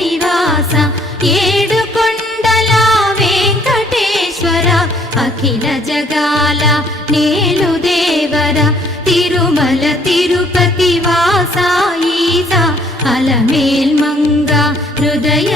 నివాస ఏడుకొండల వెంకటేశ్వర అఖిల జగాల నేలు దేవర తిరుమల తిరుపతి వాస ఈస అలమేల్ మంగ హృదయ